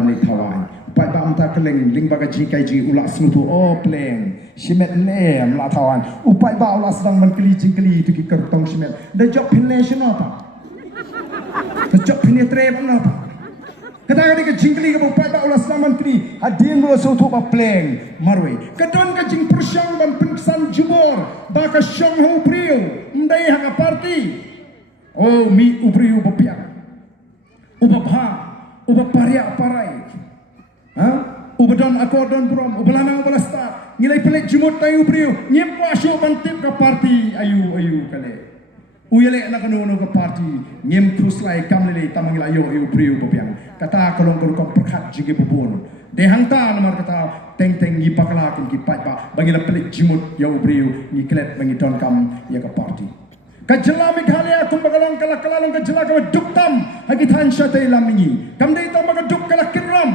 ban le thawai pai ba am ta keleng ling ba ga ji kai ji ulak snutu o pleng shimet ne am la thawan upai ba ulas sedang man keli jingkeli tu ki kertong shimet the job pination apa the job pinetre apa kadang-kadang ke jingkeli ke upai ba ulas sedang man keli hadin lo so tu ba pleng marwe kadon ka jing persyang ban pingsan jubor ba ka syong ho priu ndai ha parti oh mi upriu bapiak ubabha ubaparia parai ubadon akodon prom ubalanang balasta ngilai pelik jumut tayu priu nyem ko asyo bantip ka parti ayu kale uyele na kanu ka parti nyem kruslai kamle tamangila ayu priu bapiang kata kolong kolong perkhat jige bubun de hangta nomor kata teng gi pakla kin ki pa bangila pelik jumut ya priu ni klet bangi don kam ya ka parti kajela Meghalaya kum bagalong kalakalalong kajela ka duktam hagitan siya tayo lamingi kamday ito magaduk kalakirram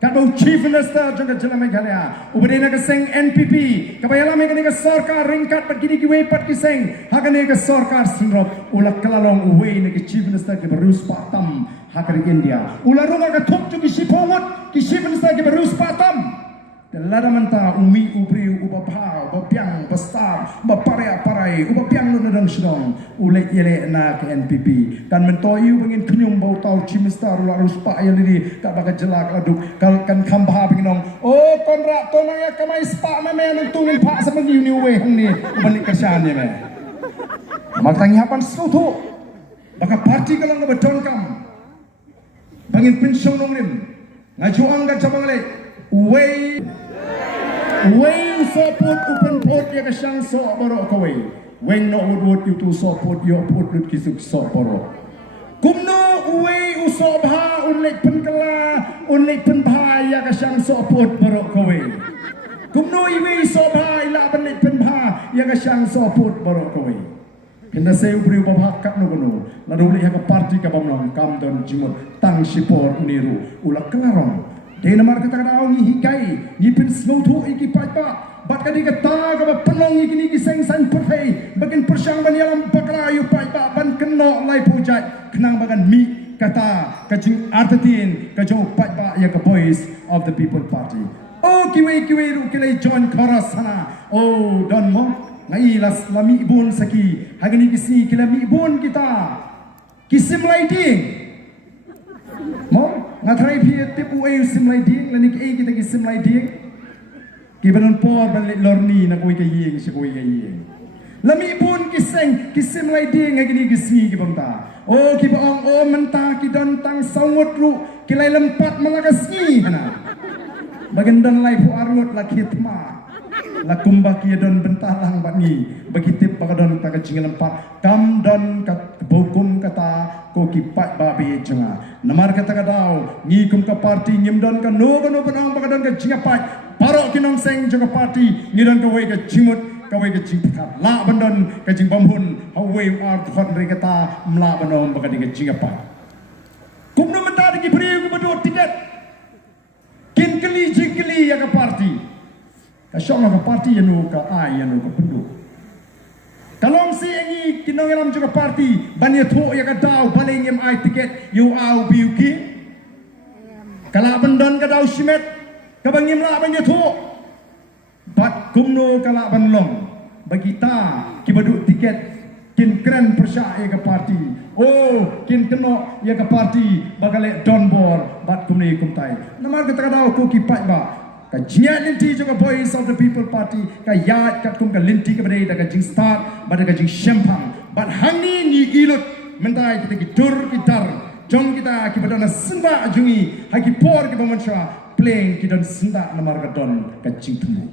kabau chief minister jang kajela Meghalaya ubade na kaseng NPP kabayala may kani ka sarkar ringkat pat kini kiwe pat kiseng hakani ka sarkar sinrop ulak kalalong uwe na ka chief minister ki barus patam hakari India ularunga ka thuk ki sipongot ki chief minister ki barus patam Lada manta umi ubri ubapha bapiang besar baparia parai ubapiang no nadang sedong ule yele na ke NPP kan mentoyu bengin kenyum bau tau chimistar larus pa yeli ka baga jelak laduk kan khambha binong oh konra tonang ya kamai spa mame nang tungin pa sa magi ni we hang ni balik kerjaan ni me maktangi hapan sutu baka parti kalang beton kam bangin pensiun nongrim ngajuang ga cabang le Weng support open port ya kasyang so borok kawai. Weng no wood you to support your port lut kisuk so borok. Kumno uwe usobha unlek penkala unlek penbha ya kasyang support borok kawai. Kumno iwe sobha ila benlek penbha ya kasyang support borok kawai. Kena saya beri babak kat no kono. Lalu boleh ya parti ka bamlong kam don jimut tang sipor niru ulak kelarong. Dena mar kata kata ngi hikai ni pin snow tu iki paipa bat kadi kata ka penong iki ni seng san perhei bagian persyang ban yalam bakla yu paipa ban keno lai pujat kenang bagan mi kata kajing artatin kajo paipa ya ka voice of the people party oh kiwe ru kilai join chorus sana oh don mo ngai las lami bun saki hagani kisi kilami bun kita kisim lai ding mo ngathai phi tipu ai simlai ding lanik ai kita ki simlai ding ki banon por ban lorni na koi ka yeng si koi ka yeng lami bun ki seng ki simlai ding ngini ki si ki bamta o ki baong o menta ki don tang sangut ru ki lai lempat malagasni hana bagendang lai pu arngut la khitma la kumbaki don bentalang bani bagi tip bagadon ta ka jingel lempat kam don ka bokum kata ko ki pat babe jenga namar kata kadau ngi kum ka parti nyimdon ka no penang bagadon ka jinga pat parok kinong seng jenga parti ngidon ka we ka jimut ka we ka jingkat la bandon ka jing bamhun hawe ar khot re kata mla banom bagadi ka jinga pat kumno menta ki bri ku bedo tiket kin keli jingkeli ya ka parti ka syong ka parti yanu ka ai yanu ka penduk kalong si engi kinong elam juga parti bani tho ya kadau baling em ai tiket you au biuki kala bandon kadau shimet ka bangim la bani tho bat kumno kala banlong bagi ta ki badu tiket kin kren persya ya ka parti oh kin keno ya ka parti bagale donbor bat kumni kumtai namar ka kadau ko ki pat ba ka jiat linti juga voice of the people party ka yat kat kum ka linti ka badai da ka jing start bada ka jing shempang bat hangi ni ilut mentai kita ki dur ki dar jong kita ki badana senda jungi hagi por ki bamancha playing ki don senda namar ka don ka jing tumu